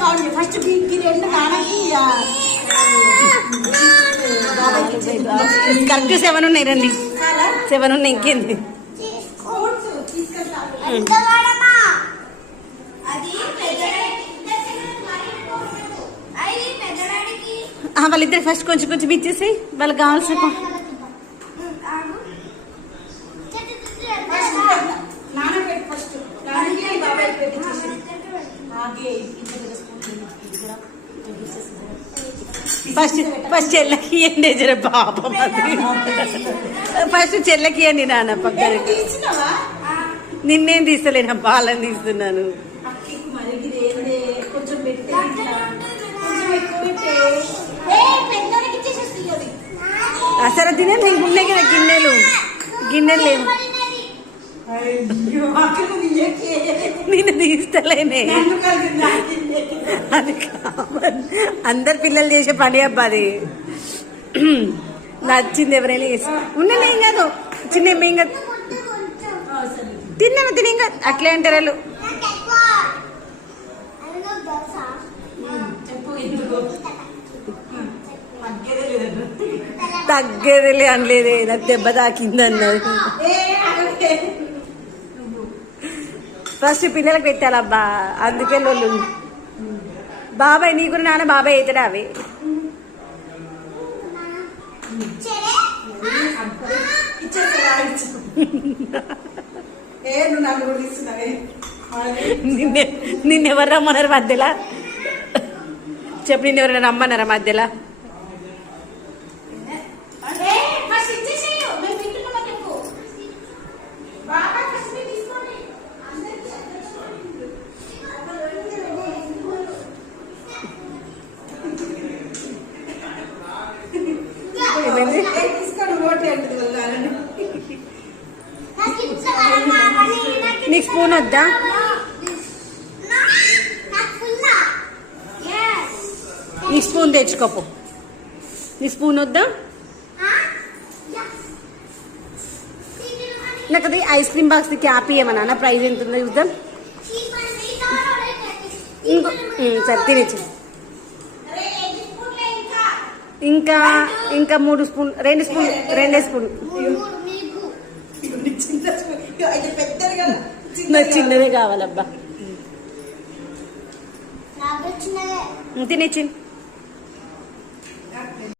Count first బీకి రెండు నాన్నకి. కరెక్ట్ సెవెన్ ఉన్నాయి రండి. సెవెన్ ఉన్నాయి ఇంకేంది? వాళ్ళిద్దరు ఫస్ట్ కొంచెం కొంచెం ఇచ్చేసి వాళ్ళకి కావాల్సిన నాన్న ఫస్ట్ ఫస్ట్ ఫస్ట్ చెల్లకి ఇవ్వండి జర పాపం ఫస్ట్ చెల్లకి ఇవ్వండి నాన్న పక్కన. నిన్నేం తీస్తలేను బాలని తీస్తున్నాను. అసలు తినే నీకు ఉన్నాయి కదా గిన్నెలు. గిన్నెలు లేవు. నేను తీస్తలేనే. నన్ను కలిగిందా అది అందరు పిల్లలు చేసే పని అబ్బా అది. నచ్చింది ఎవరైనా చేసి. ఉన్నది ఏం కాదు. చిన్న ఏం కాదు. తిన్నాము తినే కాదు. అట్లే అంటారు వాళ్ళు. తగ్గేదిలే అనలేదే. నాకు దెబ్బ తాకింది అన్నది ఫస్ట్ పిల్లలకు పెట్టాలబ్బా. అందుకే లోళ్ళు బాబాయ్ నీకు నాన్న బాబాయ్ అవుతాడా అవి? నిన్నెవరు రమ్మన్నారు మధ్యలో? చెప్పు నిన్నెవరైనా రమ్మన్నారా మధ్యలో ఏ ఫస్ట్ ఇచ్చేసేయు మేము తింటున్నామని చెప్పు బాగా ఫస్ట్ మీరు తీసుకోండి వెళ్ళాలని? నీకు స్పూన్ వద్దా? నీ స్పూన్ తెచ్చుకోపు. నీ స్పూన్ వద్దా? నాకు అది ఐస్ క్రీమ్ బాక్స్ క్యాప్ ఇవ్వమన్నా ప్రైస్ ఎంత ఉందో చూద్దాం. ఇంకో సరే తినేచ్చు. ఇంకా ఇంకా మూడు స్పూన్ రెండు స్పూన్ రెండే స్పూన్. నాకు చిన్నదే కావాలబ్బా. తినేచ్చి